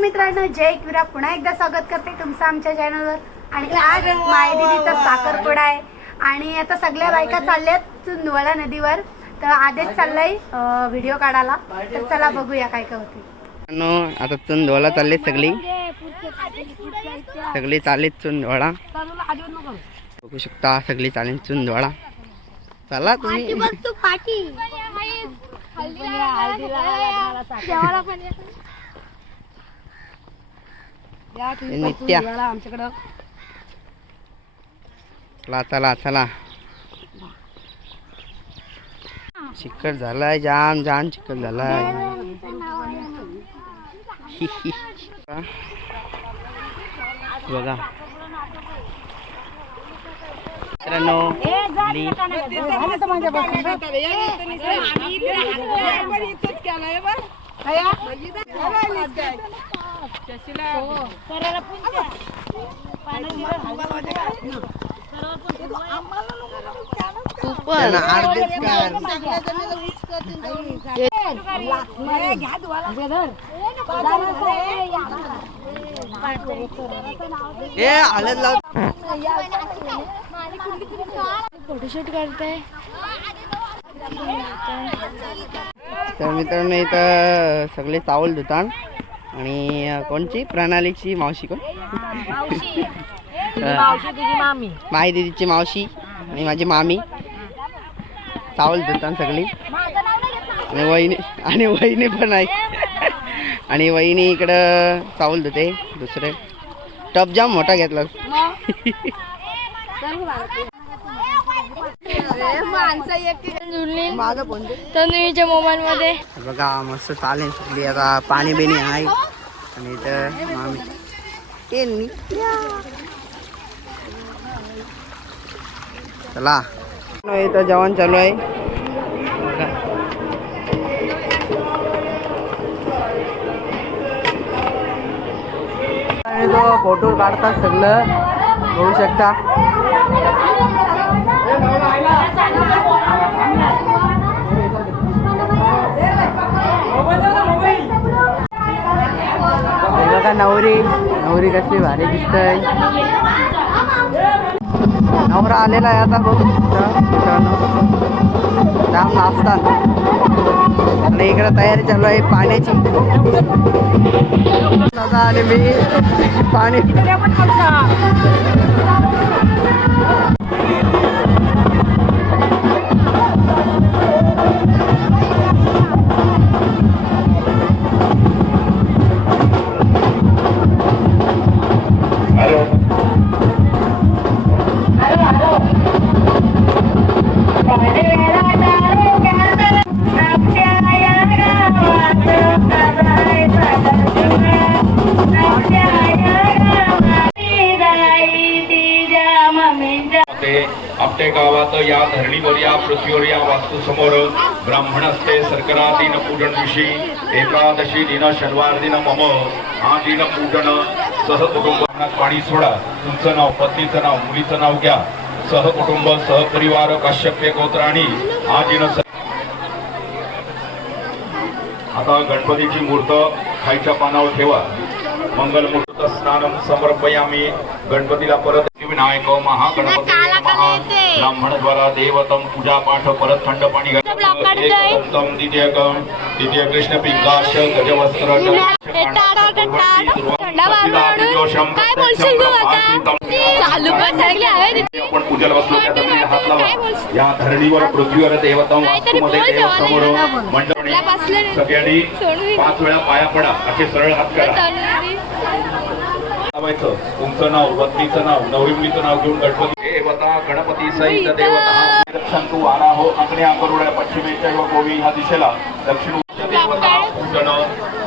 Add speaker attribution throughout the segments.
Speaker 1: मित्रांनो जय एकविरा. पुन्हा एकदा स्वागत करते तुमचं आमच्या चॅनलवर आणि आज मायदिदीचा साखरपुडा आहे. आणि आता सगळ्या बायका चालल्यात चुंदवळा नदीवर. तर आधीच चाललाय व्हिडिओ काढायला. तर चला बघूया काय काय होते
Speaker 2: आता चुंदवळा चालली सगळी. सगळी चालीत चुंदवळा बघू शकता सगळी चालीत चुंदवळा चला तुम्ही.
Speaker 1: आमच्याकडं.
Speaker 2: चला चला चला. चिकट झालाय जाम जाम चिकट झालाय. बघा. मित्रांनो त्यांना अर्धेच काय? ए हळद लाव.
Speaker 1: फोटोशूट करते.
Speaker 2: तर मित्रांनो इथं सगळे चावल दुकान आणि कोणची? प्रणालीची मावशी कोण? माई दिदीची मावशी आणि माझी मामी. चावल दुकान सगळी. आणि वहिनी आणि वहिनी पण आहे. आणि वहिनी इकडं चावल धुते दुसरे. टप जाम मोठा घेतला.
Speaker 1: तन्वीच्या मोबाईल मध्ये
Speaker 2: बघा मस्त चालेल. सगळी आता पाणी बिणी आहे. आणि इथं मामी. ते. चला. इथं जेवण चालू आहे. फोटो काढतात सगळं. बघू शकता. बघा नवरी. नवरी कसली भारी दिसतय. नवरा आलेला आहे आता बघू. शकता जाम नाचतात आणि इकडे तयारी चालू आहे पाण्याची. दादा आणि मी. पाणी.
Speaker 3: ते आपटे गावात या धरणीवर या पृथ्वीवर या वास्तू समोर ब्राह्मण असते. सरकरा दिन पूजन दिवशी एकादशी दिन शनिवार दिन मम हा दिन पूजन सहकुटुंबांना पाणी सोडा. तुमचं नाव पत्नीचं नाव मुलीचं नाव घ्या. सहकुटुंब सहपरिवार काश्यप्य गोत्र आणि हा दिन आता गणपतीची मूर्त खायच्या पानावर ठेवा. मंगल मूर्त स्नान समर्पयामी गणपतीला परत विनायक महागणपती नमः ब्राह्मणद्वारा देवतम पूजा पाठ परत थंड पाणी द्वितीय कृष्ण पिंगाश गजवस्त्र आपण पूजेला बसलो हात लावा? या धरणीवर पृथ्वीवर देवतम वास्तूमध्ये देवसमोर. मंडळी. सगळ्यांनी पाच वेळा पाया पडा. असे सरळ हात करा. लावायचं तुमचं नाव पत्नीचं नाव नवरी नाव घेऊन गणपती देवता गणपती सहित देवता. रक्षंतु आला हो अग्न्या करुड्या पश्चिमेच्या व गोवी ह्या दिशेला. दक्षिण देवता. पूजन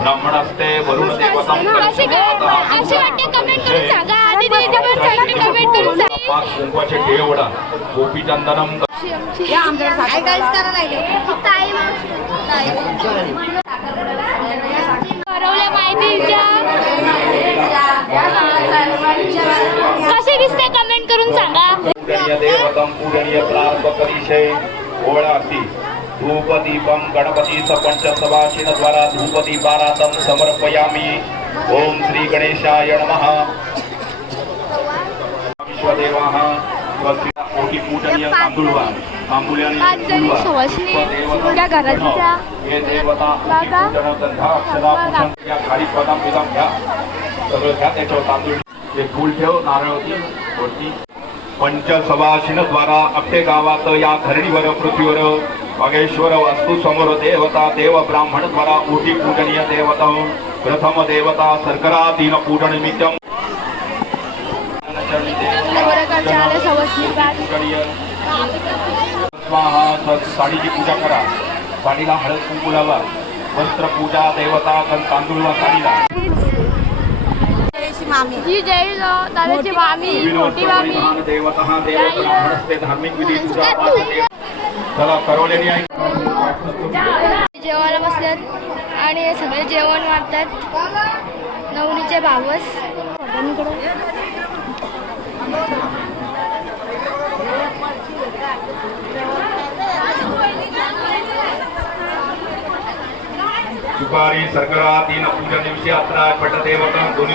Speaker 3: ब्राह्मण असते वरुण देवता
Speaker 1: अशी अशी वाटते कमेंट करून सांगा आधी कमेंट करून सांगा
Speaker 3: पाच कुंकवाचे केवडा गोपीचंदनम
Speaker 1: ठरवल्या माहितीच्या कसे दिसते कमेंट करून सांगा
Speaker 3: पूजनीय देवतम पूजनीय प्रार्पकरिषय ओळासी। धूपदीपम गणपतीच पंचसवासिन द्वारा धूपदीपारातम समर्पयामी। ओम श्री गणेशाय नमः। विश्वदेवाः स्वस्तिना कोटी पूजनीय तांदूळवा तांबुल्याने
Speaker 4: घराच्या
Speaker 3: हे देवता
Speaker 4: बाबा,
Speaker 3: पूजन गंधा अक्षरा पूजन या खाली बदाम बिदाम घ्या। सगळं घ्या त्याच्यावर तांदूळ एक फूल ठेव नारळ होती पंच पंचसवाशिन द्वारा आपटे गावात या धरणीवर पृथ्वीवर वागेश्वर वास्तू समोर देवता देव ब्राह्मण द्वारा पूजनीय देवता प्रथम देवता सरकरा दिन पूजन साडीची पूजा करा। साडीला हळद कुंकू लावा। वस्त्र पूजा देवता तांदूळ साडीला।
Speaker 4: ही जय दादाची मामी मोठी मामी. जेवायला बसल्यात आणि सगळे जेवण वाटतात नवनीचे भावस
Speaker 3: सुपारी सरकरा तीन पूजा दिवशी यात्रा पटदेवता दोन्ही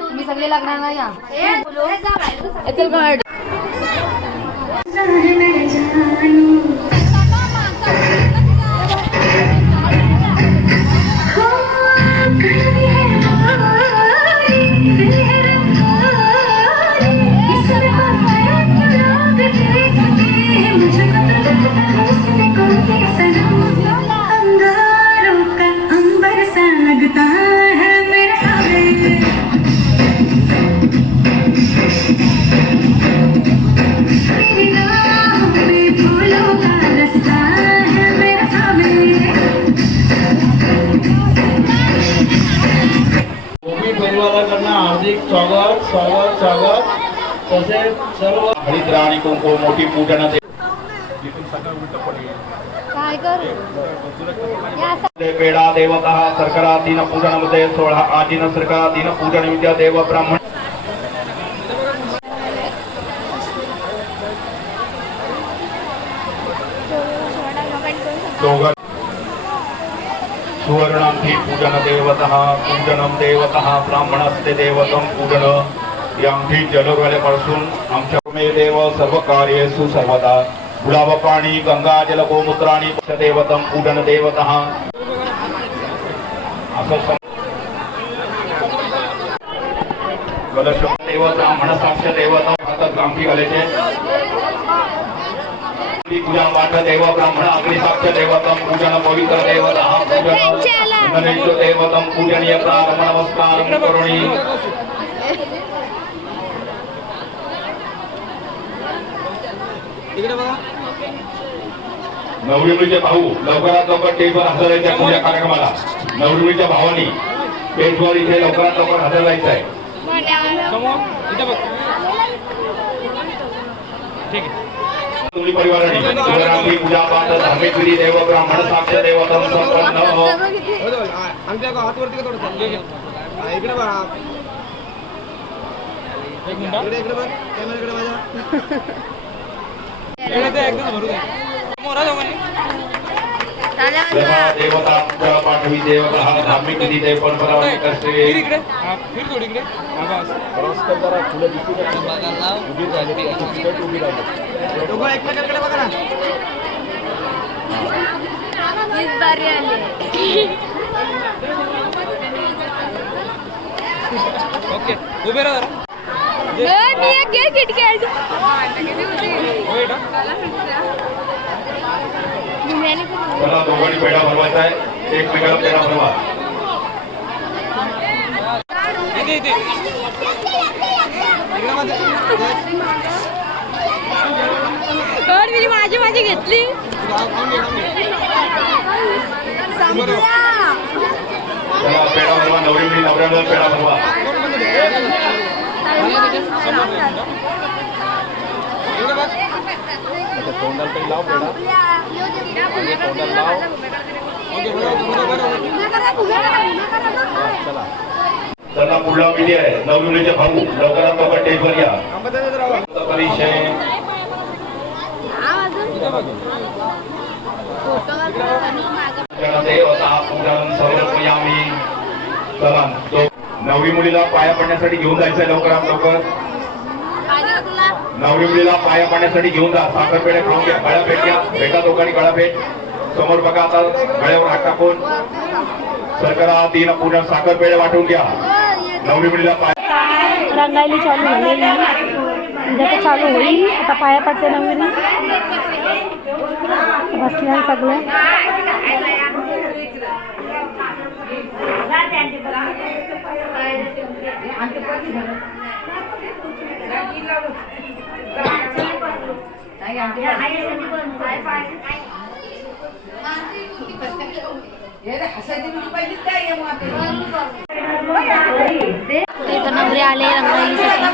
Speaker 1: तुम्ही सगळे लग्नाला या.
Speaker 5: अंगारों
Speaker 6: परिवाराकडनं हार्दिक स्वागत स्वागत स्वागत. तसेच सर्व
Speaker 3: हरिद्रा आणि कुंकू मोठी पूजन दे
Speaker 4: काय करू?
Speaker 3: पेडा देवता सरकरा तीन पूजनामध्ये सोळा आजीन सरकरा तीन पूजन विद्या देव ब्राह्मण दोघं सुवर्णांती पूजन देवतः पूजनम देवतः ब्राह्मणस्ते देवतम पूजन। यांठी अंगठी जलोरवाल्यापासून आमच्या मे देव सर्व कार्येषु सर्वदा। गुलाब गंगाजल गंगा जल गोमूत्राणी देवतम पूजन देवतः। असं कलश देव ब्राह्मण साक्ष देवता हातात गांठी घालायचे पूजा पाठ देव ब्राह्मण अग्नि साक्ष देवतम पूजन पवित्र देवता पूजन देवतम पूजनीय प्रारंभ नमस्कार करुणी. नवरीमुलीचे भाऊ लवकरात लवकर स्टेजवर हजर त्या पूजा कार्यक्रमाला. नवरीमुलीच्या भावानी स्टेजवर इथे लवकरात लवकर हजर राहायचं आहे मुली परिवाराने शिवरात्री पूजा पाठ धार्मिक विधी देव ब्राह्मण साक्ष देवतम संपन्न
Speaker 6: थोडं इकडे बघा इकडे इकडे बघ माझ्या इकडे ते एकदम भरू
Speaker 3: देवता पूजा पाठवी देवता हा धार्मिक विधी
Speaker 6: फिर इकडे हा, थोडी इकडे बस. दोघं एकमेकांकडे बघा ना
Speaker 4: बारी आली
Speaker 6: ओके उभे राहा.
Speaker 4: मी एक किटकॅट
Speaker 6: हो बेटा.
Speaker 3: चला दोघांनी पेढा भरवायचा आहे. एकमेकाला पेढा भरवा.
Speaker 4: मी माझी माझी घेतली.
Speaker 3: चला पेढा भरवा. नवरी मुली नवऱ्याला पेढा भरवा.
Speaker 6: बरोबर
Speaker 3: त्यांना पुढला विधी आहे. नवमुलीचे भाऊ लवकरात लवकर स्टेजवर या.
Speaker 6: राहा
Speaker 3: परिचय गणदेवता पूजन समर्पयामी चला तो मुलीला पाया पडण्यासाठी घेऊन जायचंय लवकरात लवकर. नवरी पाया पाण्यासाठी घेऊन जा. साखर खाऊन घ्या गळा भेट घ्या. भेटा दोघांनी गळा भेट समोर बघा आता गळ्यावर हात टाकून. सरकारा तीन पूर्ण साखर वाटून घ्या. नवरी मुलीला
Speaker 1: रंगायली चालू झालेली म्हणजे चालू होईल आता पाया पडते नवीन बसल्या सगळं
Speaker 4: तर नवरे आले रंगाईसाठी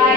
Speaker 4: हे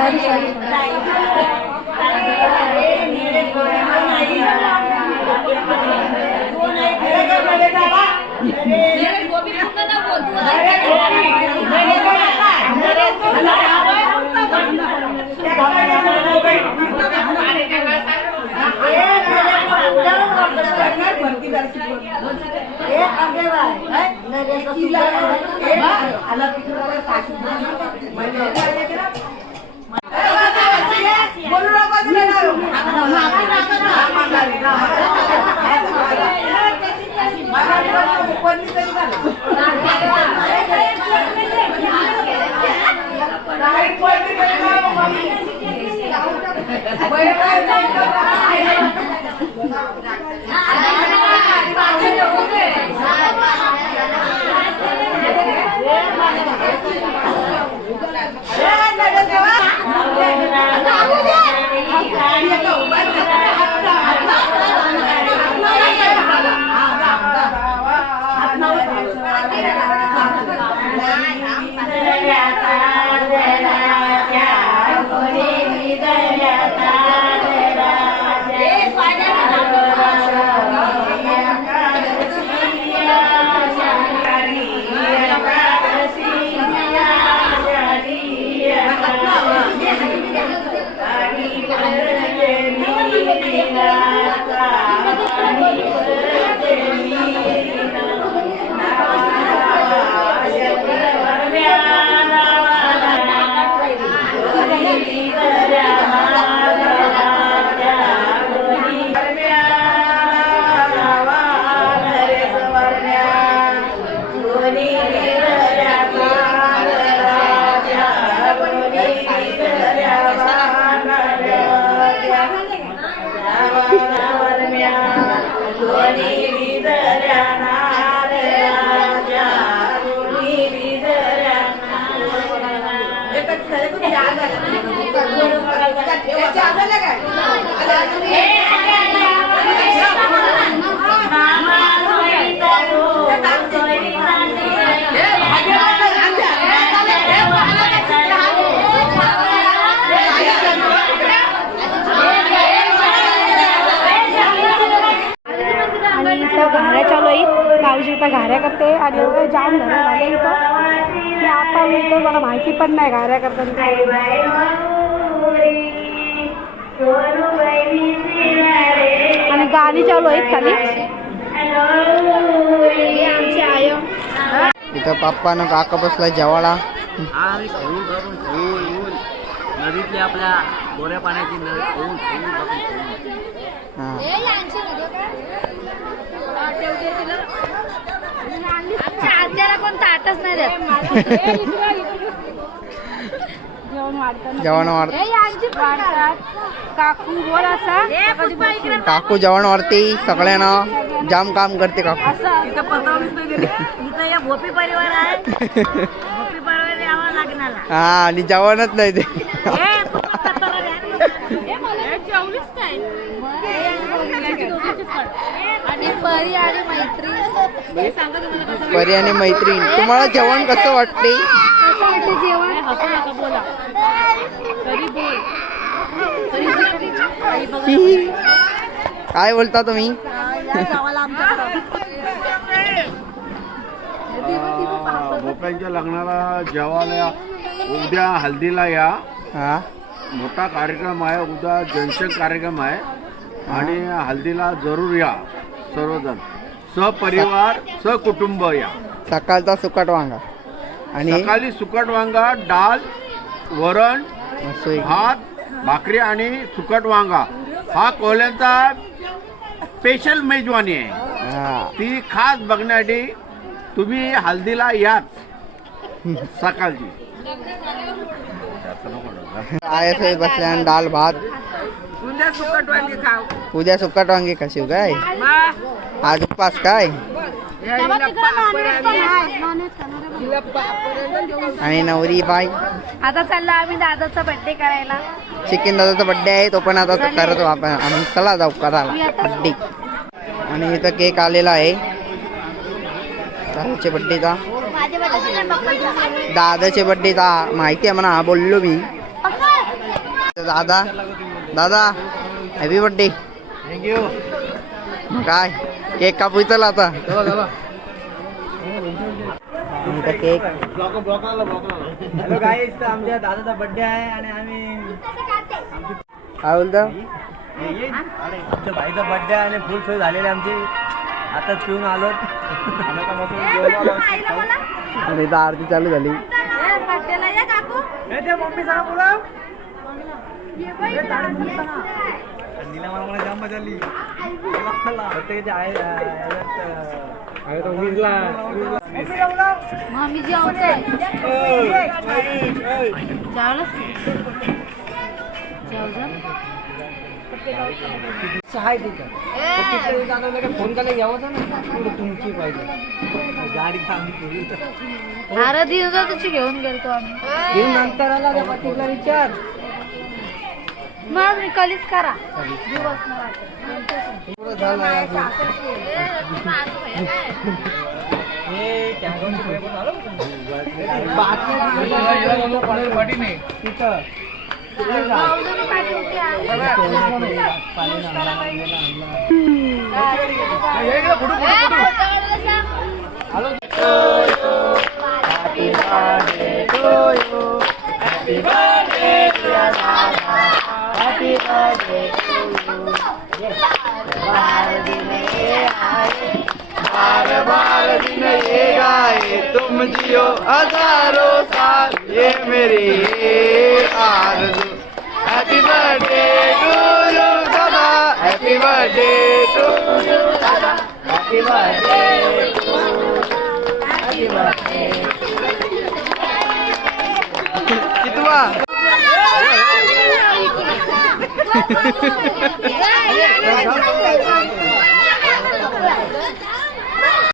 Speaker 4: सॉरी सॉरी
Speaker 5: अरे
Speaker 4: आणि पण नाही घाऱ्या करताना आणि गाणी चालू आहेत खाली. आमची आय
Speaker 2: इथं पप्पानं काका बसला जेवाळा
Speaker 7: नदीतली आपल्या गोऱ्या पाण्याची नदी
Speaker 1: ताटच नाही देत.
Speaker 4: जेवण वाढतं
Speaker 2: जेवण वाढ
Speaker 4: वाढतात. काकू बोल असा.
Speaker 2: काकू जेवण वाढते सगळ्यांना जाम काम करते काकू.
Speaker 7: इथं पत्रावलीच नाही? दिली. इथं या भोपी परिवार आहे. भोपी परिवार यावं लागणार.
Speaker 2: हा आणि जेवणच नाही ते.
Speaker 1: आणि परी आणि मैत्री
Speaker 2: परी आणि मैत्रीण. तुम्हाला जेवण कसं वाटते?
Speaker 4: कसं वाटतं जेवण
Speaker 2: काय बोलता तुम्ही?
Speaker 8: भोप्यांच्या लग्नाला जेवायला या. उद्या हल्दीला या.
Speaker 2: हा.
Speaker 8: मोठा कार्यक्रम आहे उद्या जंक्शन कार्यक्रम आहे. आणि हल्दीला जरूर या सर्वजण. सपरिवार सकुटुंब या.
Speaker 2: सकाळचा सुकट वांगा. आणि
Speaker 8: सकाळी सुकट वांगा डाळ वरण भात भाकरी आणि सुकट वांगा. हा कोल्यांचा स्पेशल मेजवानी आहे.
Speaker 2: हा.
Speaker 8: ती खास बघण्यासाठी तुम्ही हल्दीला याच सकाळची.
Speaker 2: आय सोय बसल्या आणि डाळ भात. उद्या सुकट वांगे कशी काय? आज उपास काय? आणि नवरी बाई.
Speaker 4: आता चाललो आम्ही दादाचा बर्थडे करायला.
Speaker 2: चिकन दादाचा बड्डे आहे तो पण आता करतो आपण आम्ही चला जाऊ करायला. बड्डे आणि इथं केक आलेला आहे. दादाच्या बड्डेचा दादाच्या बड्डेचा माहिती आहे म्हणा बोललो मी. दादा दादा हॅपी बड्डे
Speaker 6: थँक्यू
Speaker 2: काय? केक कापूय चला आता.
Speaker 9: इथं केक
Speaker 6: हॅलो गाईस तर आमच्या दादाचा बर्थडे आहे आणि आम्ही
Speaker 9: काय बोलतो
Speaker 6: आमच्या भाईचा बर्थडे आहे आणि फुल सोय झालेली आहे आमची. आता पिऊन आलो.
Speaker 9: आणि इथं आरती चालू झाली.
Speaker 6: मम्मी सांगा बोला नीला मला मला जाम मजा आली अरे तो विजला
Speaker 1: आम्ही जेवतोय
Speaker 6: फोन करायला घ्यावाचा ना तुमची पाहिजे गाडी आम्ही
Speaker 1: अरे दिवसाची घेऊन गेलतो आम्ही
Speaker 6: घेऊन नंतर आला त्या पतीला विचार
Speaker 1: मग मी कलीच करा
Speaker 9: बार बार दिन ये गाए तुम जियो हज़ारों साल ये मेरी आरज़ू हैप्पी बर्थडे टू यू दादा हैप्पी बर्थडे टू यू दादा हैप्पी बर्थडे कितवा
Speaker 1: काय